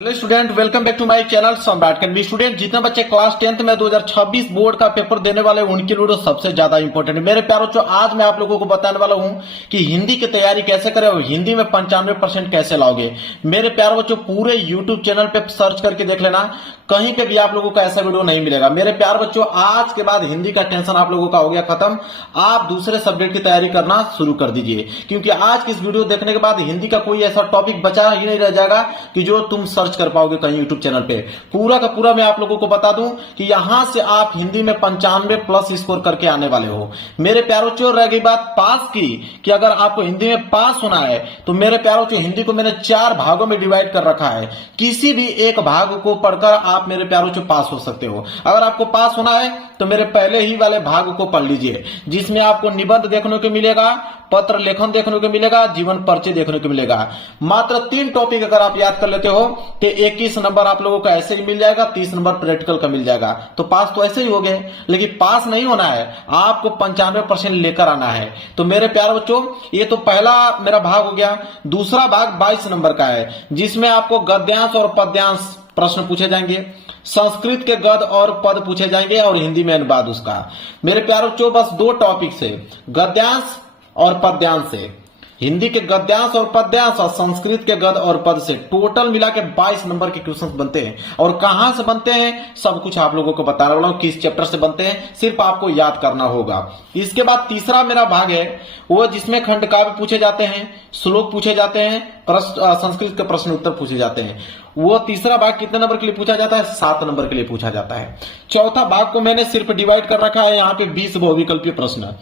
Hello student, welcome back to my channel Samrat academy. Student, जितने बच्चे class 10th में 2026 board का पेपर देने वाले हैं उनके लिए सबसे ज्यादा इंपॉर्टेंट है। मेरे प्यारों बच्चों, आज मैं आप लोगों को बताने वाला हूं कि हिंदी की तैयारी कैसे करें और हिंदी में 95% कैसे लाओगे। मेरे प्यारों बच्चों, पूरे यूट्यूब चैनल पे सर्च करके देख लेना, कहीं पे भी आप लोगों को ऐसा वीडियो नहीं मिलेगा। मेरे प्यार बच्चों, आज के बाद हिंदी का टेंशन आप लोगों का हो गया खत्म। आप दूसरे सब्जेक्ट की तैयारी करना शुरू कर दीजिए, क्योंकि आज की इस वीडियो देखने के बाद हिंदी का कोई ऐसा टॉपिक बचा ही नहीं रह जाएगा कि जो तुम सर्च कर पाओगे कहीं यूट्यूब चैनल पे। पूरा का पूरा मैं आप लोगों को बता दूं कि यहां से आप हिंदी में 95+ स्कोर करके आने वाले हो। मेरे प्यारों बच्चों, रह गई बात पास की, कि अगर आपको हिंदी में पास होना है तो मेरे प्यारों बच्चों, हिंदी को मैंने 4 भागों में डिवाइड कर रखा है। किसी भी एक भाग को पढ़कर आप मेरे प्यारों बच्चों पास हो सकते हो। अगर आपको पास होना है तो मेरे पहले ही वाले भाग को पढ़ लीजिए, जिसमें आपको निबंध देखने को मिलेगा, पत्र लेखन देखने को मिलेगा, जीवन परिचय देखने को मिलेगा। मात्र 3 टॉपिक अगर आप याद कर लेते हो तो 21 नंबर आप लोगों का ऐसे ही मिल जाएगा, 30 नंबर प्रैक्टिकल का मिल जाएगा। तो पास तो ऐसे ही हो गए, लेकिन पास नहीं होना है, आपको 95% लेकर आना है। तो मेरे प्यारे बच्चों, ये तो पहला मेरा भाग हो गया। दूसरा भाग 22 नंबर का है, जिसमें आपको गद्यांश और पद्यांश प्रश्न पूछे जाएंगे, संस्कृत के गद और पद पूछे जाएंगे और हिंदी में अनुवाद उसका। मेरे प्यारे बच्चों, बस 2 टॉपिक से, गद्यांश और पद्यांश से, हिंदी के गद्यांश और पद्यांश और संस्कृत के गद और पद से टोटल मिला के 22 नंबर के क्वेश्चंस बनते हैं। और कहां से बनते हैं सब कुछ आप लोगों को बताने वाला हूं, किस चैप्टर से बनते हैं, सिर्फ आपको याद करना होगा। इसके बाद तीसरा मेरा भाग है वो, जिसमें खंड काव्य पूछे जाते हैं, श्लोक पूछे जाते हैं, संस्कृत के प्रश्न उत्तर पूछे जाते हैं। वो तीसरा भाग कितने नंबर के लिए पूछा जाता है? 7 नंबर के लिए पूछा जाता है। चौथा भाग को मैंने सिर्फ डिवाइड कर रखा है, यहाँ पे 20 बहुविकल्पीय प्रश्न,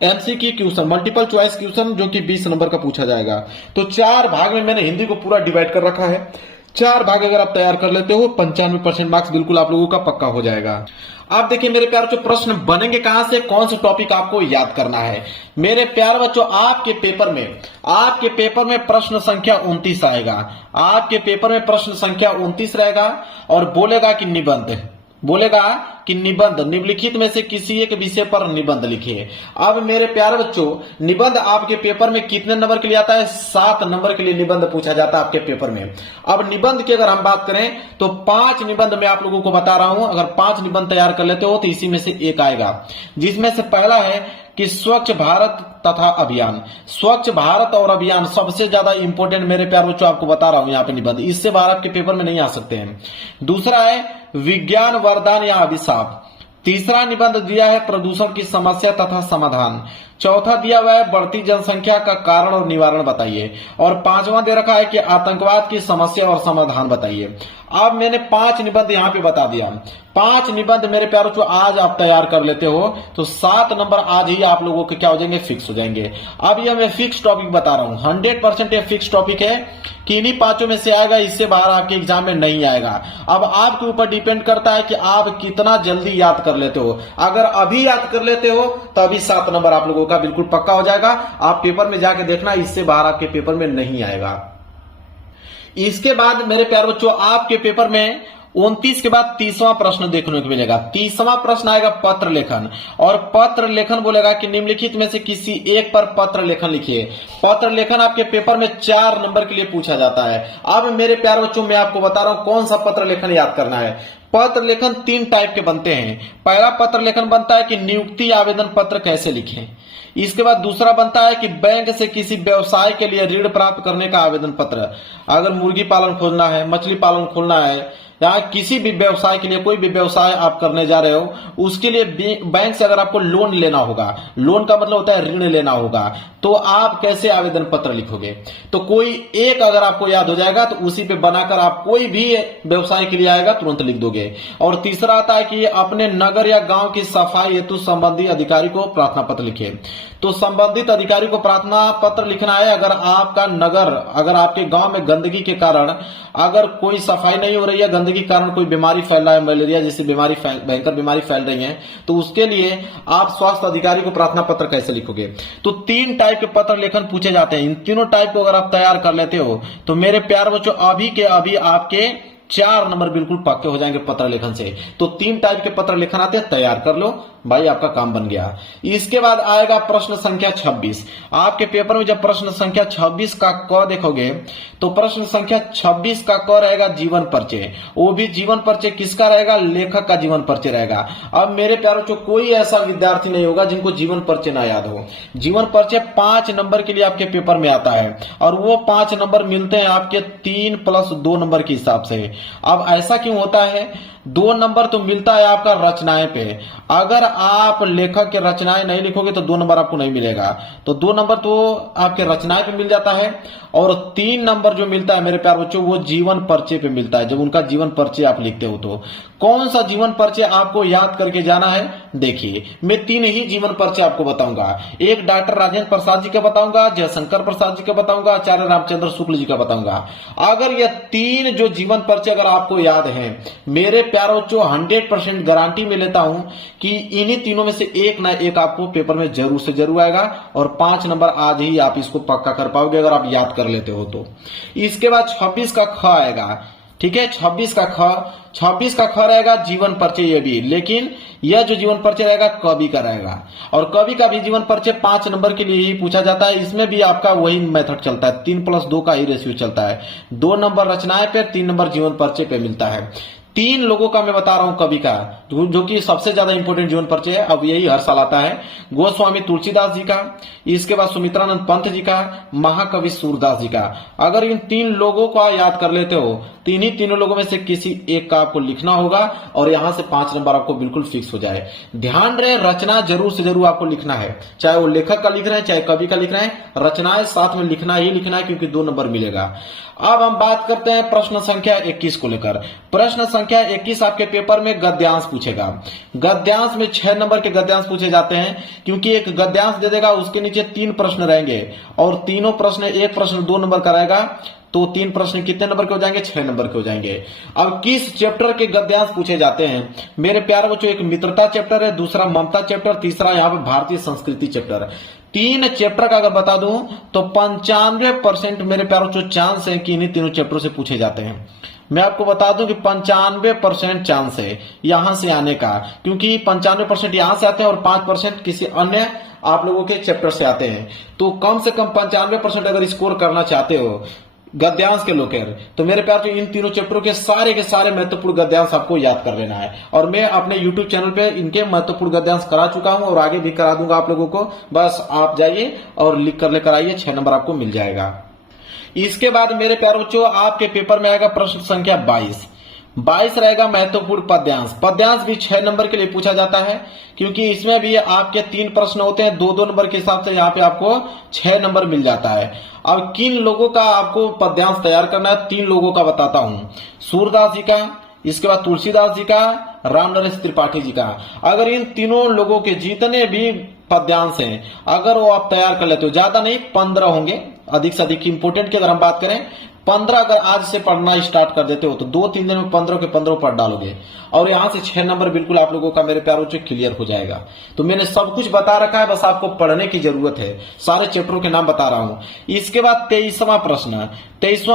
MCQ question, multiple choice question, जो कि 20 नंबर का पूछा जाएगा। तो 4 भाग में मैंने हिंदी को पूरा डिवाइड कर रखा है। 4 भाग अगर आप तैयार कर लेते हो, 95% मार्क्स बिल्कुल आप लोगों का पक्का हो जाएगा। आप देखिए मेरे प्यारे बच्चों, प्रश्न बनेंगे कहां से, कौन सा टॉपिक आपको याद करना है। मेरे प्यारे बच्चों, आपके पेपर में प्रश्न संख्या 29 आएगा। आपके पेपर में प्रश्न संख्या 29 रहेगा और बोलेगा कि निबंध निम्नलिखित में से किसी एक विषय पर निबंध लिखिए। अब मेरे प्यारे बच्चों, निबंध आपके पेपर में कितने नंबर के लिए आता है? 7 नंबर के लिए निबंध पूछा जाता है आपके पेपर में। अब निबंध की अगर हम बात करें तो 5 निबंध मैं आप लोगों को बता रहा हूं। अगर 5 निबंध तैयार कर लेते हो तो इसी में से एक आएगा, जिसमें से पहला है कि स्वच्छ भारत तथा अभियान। स्वच्छ भारत और अभियान सबसे ज्यादा इंपॉर्टेंट मेरे प्यारे बच्चों आपको बता रहा हूं यहाँ पे निबंध, इससे बाहर आपके पेपर में नहीं आ सकते हैं। दूसरा है विज्ञान वरदान या अभिशाप। तीसरा निबंध दिया है प्रदूषण की समस्या तथा समाधान। चौथा दिया हुआ है बढ़ती जनसंख्या का कारण और निवारण बताइए। और 5वां दे रखा है कि आतंकवाद की समस्या और समाधान बताइए। अब मैंने 5 निबंध यहाँ पे बता दिया। 5 निबंध मेरे प्यारों को आज आप तैयार कर लेते हो तो 7 नंबर आज ही आप लोगों के क्या हो जाएंगे, फिक्स हो जाएंगे। अब यह मैं फिक्स टॉपिक बता रहा हूं, 100% ये फिक्स टॉपिक है कि इन्हीं 5 में से आएगा, इससे बाहर आपके एग्जाम में नहीं आएगा। अब आपके ऊपर डिपेंड करता है कि आप कितना जल्दी याद कर लेते हो। अगर अभी याद कर लेते हो तो अभी 7 नंबर आप लोगों का बिल्कुल पक्का हो जाएगा। आप पेपर में जाके देखना, इससे बाहर आपके पेपर में नहीं आएगा। इसके बाद मेरे प्यारे बच्चों, आपके पेपर में 29 के बाद 30वां प्रश्न देखने को मिलेगा। 30वां प्रश्न आएगा पत्र लेखन। और पत्र लेखन बोलेगा कि निम्नलिखित में से किसी एक पर पत्र लेखन लिखिए। पत्र लेखन आपके पेपर में 4 नंबर के लिए पूछा जाता है। अब मेरे प्यारे बच्चों, मैं आपको बता रहा हूं कौन सा पत्र लेखन याद करना है। पत्र लेखन 3 टाइप के बनते हैं। पहला पत्र लेखन बनता है कि नियुक्ति आवेदन पत्र कैसे लिखें। इसके बाद दूसरा बनता है कि बैंक से किसी व्यवसाय के लिए ऋण प्राप्त करने का आवेदन पत्र। अगर मुर्गी पालन खोलना है, मछली पालन खोलना है, या किसी भी व्यवसाय के लिए, कोई भी व्यवसाय आप करने जा रहे हो, उसके लिए बैंक से अगर आपको लोन लेना होगा, लोन का मतलब होता है ऋण लेना होगा, तो आप कैसे आवेदन पत्र लिखोगे। तो कोई एक अगर आपको याद हो जाएगा तो उसी पे बनाकर आप कोई भी व्यवसाय के लिए आएगा तुरंत लिख दोगे। और तीसरा आता है कि अपने नगर या गांव की सफाई हेतु संबंधित अधिकारी को प्रार्थना पत्र लिखे। तो संबंधित अधिकारी को प्रार्थना पत्र लिखना है अगर आपका नगर, अगर आपके गांव में गंदगी के कारण अगर कोई सफाई नहीं हो रही है, गंदगी के कारण कोई बीमारी फैल रहा है, मलेरिया जैसी बीमारी, भयंकर बीमारी फैल रही है, तो उसके लिए आप स्वास्थ्य अधिकारी को प्रार्थना पत्र कैसे लिखोगे। तो 3 टाइप के पत्र लेखन पूछे जाते हैं। इन तीनों टाइप को अगर आप तैयार कर लेते हो तो मेरे प्यारे बच्चों, अभी के अभी आपके 4 नंबर बिल्कुल पक्के हो जाएंगे पत्र लेखन से। तो 3 टाइप के पत्र लेखन आते हैं, तैयार कर लो भाई, आपका काम बन गया। इसके बाद आएगा प्रश्न संख्या 26। आपके पेपर में जब प्रश्न संख्या 26 का क देखोगे तो प्रश्न संख्या 26 का क रहेगा जीवन परिचय। वो भी जीवन परिचय किसका रहेगा? लेखक का जीवन परिचय रहेगा। अब मेरे प्यारों को कोई ऐसा विद्यार्थी नहीं होगा जिनको जीवन परिचय ना याद हो। जीवन परिचय 5 नंबर के लिए आपके पेपर में आता है और वो 5 नंबर मिलते हैं आपके 3+2 नंबर के हिसाब से। अब ऐसा क्यों होता है? 2 नंबर तो मिलता है आपका रचनाएं पे। अगर आप लेखक के रचनाएं नहीं लिखोगे तो 2 नंबर आपको नहीं मिलेगा। तो 2 नंबर तो आपके रचनाएं पे मिल जाता है और 3 नंबर जो मिलता है मेरे प्यार बच्चों वो जीवन परिचय पे मिलता है, जब उनका जीवन परिचय आप लिखते हो। तो कौन सा जीवन परिचय आपको याद करके जाना है? देखिए, मैं 3 ही जीवन परिचय आपको बताऊंगा। एक डॉक्टर राजेंद्र प्रसाद जी का बताऊंगा, जयशंकर प्रसाद जी का बताऊंगा, आचार्य रामचंद्र शुक्ल जी का बताऊंगा। अगर ये 3 जो जीवन परिचय अगर आपको याद है, मेरे प्यारों बच्चों 100% गारंटी में लेता हूं कि इन्हीं तीनों में से एक ना एक आपको पेपर में जरूर से जरूर आएगा और 5 नंबर आज ही आप इसको पक्का कर पाओगे अगर आप याद कर लेते हो तो। इसके बाद 26 का ख आएगा, ठीक है। 26 का ख रहेगा जीवन परिचय, ये भी, लेकिन यह जो जीवन परिचय रहेगा कवि का रहेगा और कवि का भी जीवन परिचय 5 नंबर के लिए ही पूछा जाता है। इसमें भी आपका वही मेथड चलता है, 3+2 का ही रेशियो चलता है। 2 नंबर रचनाएं पे, 3 नंबर जीवन परिचय पे मिलता है। 3 लोगों का मैं बता रहा हूं कवि का, जो कि सबसे ज्यादा इंपोर्टेंट जीवन परिचय है। अब यही हर साल आता है। गोस्वामी तुलसीदास जी का, इसके बाद सुमित्रानंद पंत जी का, महाकवि सूरदास जी का। अगर इन 3 लोगों को याद कर लेते हो तो इन्हीं तीनों लोगों में से किसी एक का आपको लिखना होगा और यहां से 5 नंबर आपको बिल्कुल फिक्स हो जाए। ध्यान रहे, रचना जरूर से जरूर आपको लिखना है, चाहे वो लेखक का लिख रहे हैं चाहे कवि का लिख रहे हैं, रचनाएं साथ में लिखना ही लिखना है क्योंकि 2 नंबर मिलेगा। अब हम बात करते हैं प्रश्न संख्या 21 को लेकर। प्रश्न संख्या 21 आपके पेपर में गद्यांश पूछेगा। गद्यांश में 6 नंबर के गद्यांश पूछे जाते हैं क्योंकि एक गद्यांश दे देगा, उसके नीचे 3 प्रश्न रहेंगे और तीनों प्रश्न, एक प्रश्न 2 नंबर का रहेगा तो 3 प्रश्न कितने नंबर के हो जाएंगे? 6 नंबर के हो जाएंगे। अब किस चैप्टर के गद्यांश पूछे जाते हैं मेरे प्यारे बच्चों? एक मित्रता चैप्टर है, दूसरा ममता चैप्टर, तीसरा यहाँ पे भारतीय संस्कृति चैप्टर। 3 चैप्टर का अगर बता दूं तो 95% मेरे प्यारों बच्चों चांस है कि इन्हीं तीनों चैप्टरों से पूछे जाते हैं। मैं आपको बता दूं कि 95% चांस है यहां से आने का, क्योंकि 95% यहां से आते हैं और 5% किसी अन्य आप लोगों के चैप्टर से आते हैं। तो कम से कम 95% अगर स्कोर करना चाहते हो गद्यांश के लोकेर तो मेरे प्यार तो इन तीनों चैप्टरों के सारे महत्वपूर्ण गद्यांश आपको याद कर लेना है। और मैं अपने YouTube चैनल पे इनके महत्वपूर्ण गद्यांश करा चुका हूं और आगे भी करा दूंगा आप लोगों को। बस आप जाइए और लिख कर लेकर आइए, 6 नंबर आपको मिल जाएगा। इसके बाद मेरे प्यारे बच्चों आपके पेपर में आएगा प्रश्न संख्या 22 रहेगा महत्वपूर्ण पद्यांश। पद्यांश भी 6 नंबर के लिए पूछा जाता है क्योंकि इसमें भी आपके 3 प्रश्न होते हैं, 2-2 नंबर के हिसाब से यहाँ पे आपको 6 नंबर मिल जाता है। अब किन लोगों का आपको पद्यांश तैयार करना है? 3 लोगों का बताता हूं, सूरदास जी का, इसके बाद तुलसीदास जी का, रामनरेश त्रिपाठी जी का। अगर इन तीनों लोगों के जितने भी पद्यांश हैं अगर वो आप तैयार कर लेते हो, ज्यादा नहीं 15 होंगे, अधिक से अधिक इंपोर्टेंट की अगर हम बात करें 15 अगर आज से पढ़ना स्टार्ट कर देते हो तो 2-3 दिन में 15 के 15 पढ़ डालोगे और यहां से 6 नंबर बिल्कुल आप लोगों का मेरे प्यारों से क्लियर हो जाएगा। तो मैंने सब कुछ बता रखा है, बस आपको पढ़ने की जरूरत है। सारे चैप्टरों के नाम बता रहा हूं। इसके बाद 23वां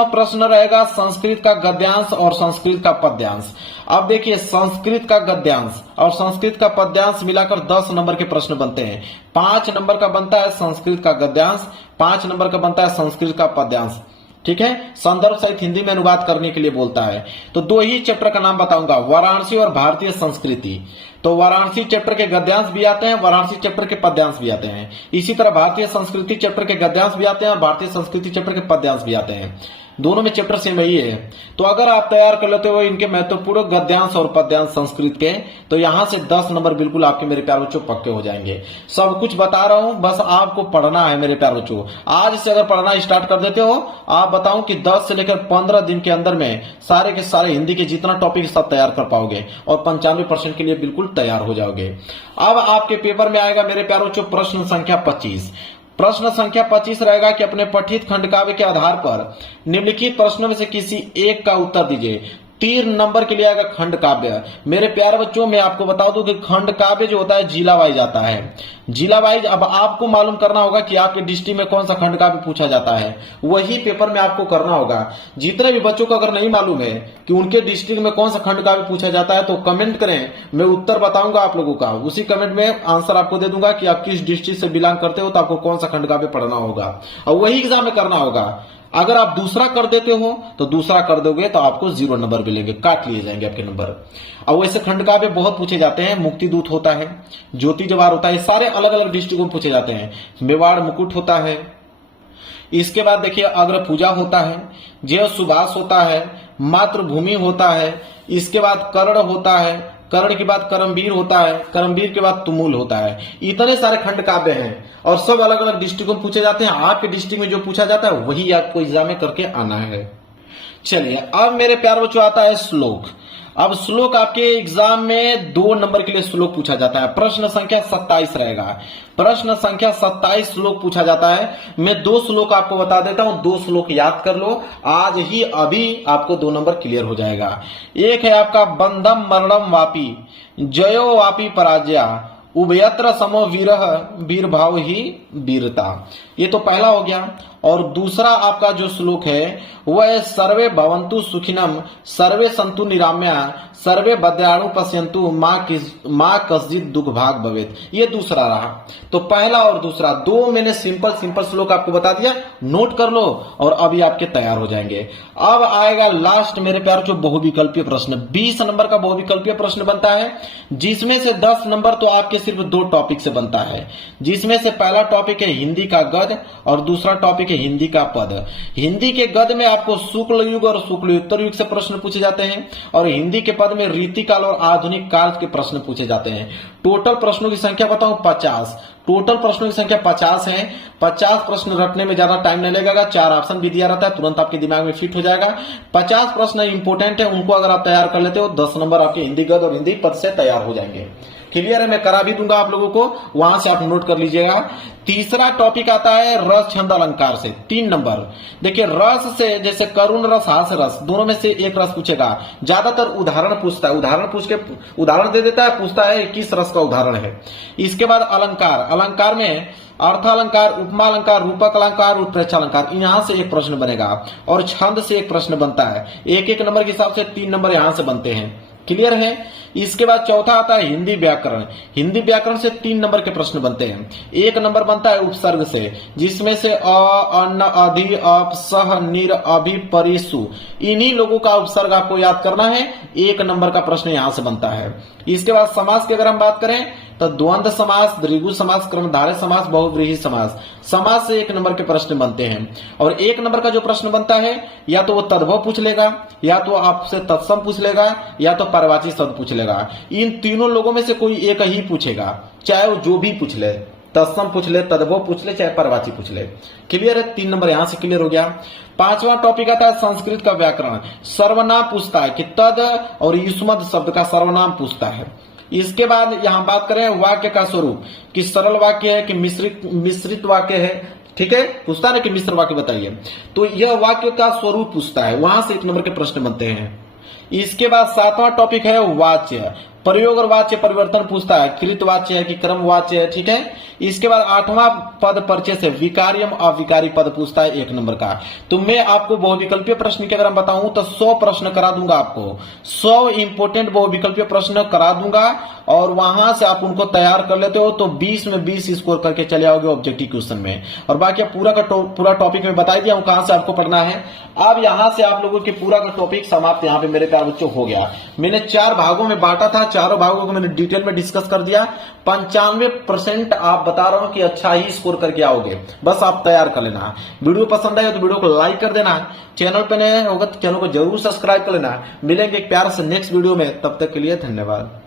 प्रश्न रहेगा संस्कृत का गद्यांश और संस्कृत का पद्यांश। अब देखिए, संस्कृत का गद्यांश और संस्कृत का पद्यांश मिलाकर 10 नंबर के प्रश्न बनते हैं। 5 नंबर का बनता है संस्कृत का गद्यांश, 5 नंबर का बनता है संस्कृत का पद्यांश, ठीक है। संदर्भ सहित हिंदी में अनुवाद करने के लिए बोलता है। तो 2 ही चैप्टर का नाम बताऊंगा, वाराणसी और भारतीय संस्कृति। तो वाराणसी चैप्टर के गद्यांश भी आते हैं, वाराणसी चैप्टर के पद्यांश भी आते हैं। इसी तरह भारतीय संस्कृति चैप्टर के गद्यांश भी आते हैं और भारतीय संस्कृति चैप्टर के पद्यांश भी आते हैं। दोनों में चैप्टर सेम ही है। तो अगर आप तैयार कर लेते हो इनके महत्वपूर्ण गद्यांश और पद्यांश संस्कृत के तो यहां से 10 नंबर बिल्कुल आपके मेरे प्यारे बच्चों पक्के हो जाएंगे। सब कुछ बता रहा हूं, बस आपको पढ़ना है मेरे प्यारे बच्चों। आज से अगर पढ़ना स्टार्ट कर देते हो, आप बताऊं कि 10 से लेकर 15 दिन के अंदर में सारे के सारे हिंदी के जितना टॉपिक सब तैयार कर पाओगे और 95% के लिए बिल्कुल तैयार हो जाओगे। अब आपके पेपर में आएगा मेरे प्यारे बच्चों प्रश्न संख्या 25। प्रश्न संख्या 25 रहेगा कि अपने पठित खंड काव्य के आधार पर निम्नलिखित प्रश्नों में से किसी एक का उत्तर दीजिए। 3 नंबर के लिए आएगा खंड काव्य। मेरे प्यारे बच्चों, मैं आपको बता दूं कि खंड काव्य जो होता है जिला वाइज आता है, जिला वाइज। अब आपको मालूम करना होगा कि आपके डिस्ट्रिक्ट में कौन सा खंड काव्य पूछा जाता है, वही पेपर में आपको करना होगा। जितने भी बच्चों को अगर नहीं मालूम है कि उनके डिस्ट्रिक्ट में कौन सा खंड काव्य पूछा जाता है तो कमेंट करें, मैं उत्तर बताऊंगा आप लोगों का। उसी कमेंट में आंसर आपको दे दूंगा कि आप किस डिस्ट्रिक्ट से बिलोंग करते हो तो आपको कौन सा खंड काव्य पढ़ना होगा, और वही एग्जाम में करना होगा। अगर आप दूसरा कर देते हो तो दूसरा कर दोगे तो आपको 0 नंबर मिलेंगे, काट लिए जाएंगे आपके नंबर। अब वैसे खंड काव्य बहुत पूछे जाते हैं, मुक्ति दूत होता है, ज्योति जवाहर होता है, सारे अलग अलग डिस्ट्रिक्ट में पूछे जाते हैं। मेवाड़ मुकुट होता है, इसके बाद देखिए अग्र पूजा होता है, जय सुभाष होता है, मातृभूमि होता है, इसके बाद कर्ण होता है, कर्ण के बाद करमवीर होता है, करमवीर के बाद तुमुल होता है। इतने सारे खंड काव्य हैं और सब अलग अलग डिस्ट्रिक्ट में पूछे जाते हैं। आपके डिस्ट्रिक्ट में जो पूछा जाता है वही आपको एग्जाम में करके आना है। चलिए अब मेरे प्यार बच्चों आता है श्लोक। अब श्लोक आपके एग्जाम में 2 नंबर के लिए श्लोक पूछा जाता है। प्रश्न संख्या 27 रहेगा, प्रश्न संख्या 27 श्लोक पूछा जाता है। मैं 2 श्लोक आपको बता देता हूं, 2 श्लोक याद कर लो, आज ही अभी आपको 2 नंबर क्लियर हो जाएगा। एक है आपका बंधम मरणम वापी जयो वापी पराजया उभयत्र समो वीरः वीर भाव ही वीरता, ये तो पहला हो गया। और दूसरा आपका जो श्लोक है वह है सर्वे भवन्तु सुखिनम सर्वे सन्तु निराम्या सर्वे बद्याणु पश्यन्तु माँ कश्चित दुख भाग भवेत, ये दूसरा रहा। तो पहला और दूसरा 2 मैंने सिंपल श्लोक आपको बता दिया, नोट कर लो और अभी आपके तैयार हो जाएंगे। अब आएगा लास्ट मेरे प्यार जो बहुविकल्पीय प्रश्न, 20 नंबर का बहुविकल्पीय प्रश्न बनता है, जिसमें से 10 नंबर तो आपके सिर्फ 2 टॉपिक से बनता है, जिसमें से पहला टॉपिक है हिंदी का गद्य और दूसरा टॉपिक है हिंदी का पद। हिंदी के गद्य में आपको शुक्ल युग और शुक्लोत्तर युग से प्रश्न पूछे जाते हैं और हिंदी के पद में रीतिकाल और आधुनिक काल के प्रश्न पूछे जाते हैं। टोटल प्रश्नों की संख्या बताऊं 50, टोटल प्रश्नों की संख्या 50 है। 50 प्रश्न रटने में ज्यादा टाइम नहीं लगेगा, 4 ऑप्शन भी दिया रहता है, तुरंत आपके दिमाग में फिट हो जाएगा। 50 प्रश्न इंपोर्टेंट है, उनको अगर आप तैयार कर लेते हो 10 नंबर आपके हिंदी गद्य और हिंदी पद से तैयार हो जाएंगे। क्लियर है, मैं करा भी दूंगा आप लोगों को, वहां से आप नोट कर लीजिएगा। तीसरा टॉपिक आता है रस छंद अलंकार से 3 नंबर। देखिए रस से जैसे करुण रस हास रस, दोनों में से एक रस पूछेगा, ज्यादातर उदाहरण पूछता है, उदाहरण पूछ के उदाहरण दे देता है, पूछता है किस रस का उदाहरण है। इसके बाद अलंकार, अलंकार में अर्थालंकार, उपमा अलंकार, रूपक अलंकार, उत्प्रेक्षा अलंकार, यहां से एक प्रश्न बनेगा और छंद से एक प्रश्न बनता है। 1-1 नंबर के हिसाब से 3 नंबर यहां से बनते हैं। क्लियर है। इसके बाद चौथा आता है हिंदी व्याकरण। हिंदी व्याकरण से 3 नंबर के प्रश्न बनते हैं। 1 नंबर बनता है उपसर्ग से, जिसमें से अ, अन, अधि, अप, सह, निर, अभि, परिसु, इन्हीं लोगों का उपसर्ग आपको याद करना है। 1 नंबर का प्रश्न यहां से बनता है। इसके बाद समास की अगर हम बात करें तो द्वंद्व समास, द्विगु समास, क्रमधारय समास, बहुव्रीहि समास, समास से 1 नंबर के प्रश्न बनते हैं। और 1 नंबर का जो प्रश्न बनता है या तो वो तद्भव पूछ लेगा, या तो आपसे तत्सम पूछ लेगा, या तो पर्यायवाची शब्द पूछ लेगा। इन तीनों लोगों में से कोई एक ही पूछेगा, चाहे वो जो भी पूछ ले, तत्सम पूछ ले, तद्भव पूछ ले, चाहे पर्यायवाची पूछ ले। क्लियर है, 3 नंबर यहां से क्लियर हो गया। 5वां टॉपिक आता है संस्कृत का व्याकरण। सर्वनाम पूछता है कि तद और युष्मद शब्द का सर्वनाम पूछता है। इसके बाद यहां बात करें वाक्य का स्वरूप, कि सरल वाक्य है कि मिश्रित वाक्य है, ठीक है, पूछता है कि मिश्र वाक्य बताइए, तो यह वाक्य का स्वरूप पूछता है, वहां से 1 नंबर के प्रश्न बनते हैं। इसके बाद 7वां टॉपिक है वाच्य, प्रयोग और वाच्य परिवर्तन पूछता है, कृत वाच्य है कि क्रम वाच्य है, ठीक है। इसके बाद 8वां पद परिचय से विकार्यम अविकारी पद पूछता है 1 नंबर का। तो मैं आपको बहुविकल्पीय प्रश्न की अगर हम बताऊं तो 100 प्रश्न करा दूंगा आपको, 100 इंपोर्टेंट बहुविकल्पीय प्रश्न करा दूंगा और वहां से आप उनको तैयार कर लेते हो तो 20 में 20 स्कोर करके चले आओगे ऑब्जेक्टिव क्वेश्चन में। और बाकी पूरा का पूरा टॉपिक में बता दिया हूं कहां से आपको पढ़ना है। अब यहां से आप लोगों के पूरा का टॉपिक समाप्त यहाँ पे मेरे प्यार बच्चों हो गया। मैंने 4 भागों में बांटा था, चारों भागों को मैंने डिटेल में डिस्कस कर दिया। 95% आप बता रहा हूं कि अच्छा ही स्कोर करके आओगे, बस आप तैयार कर लेना। वीडियो पसंद आए तो वीडियो को लाइक कर देना, चैनल पे नए होगा तो चैनल को जरूर सब्सक्राइब कर लेना। मिलेंगे एक प्यार से नेक्स्ट वीडियो में, तब तक के लिए धन्यवाद।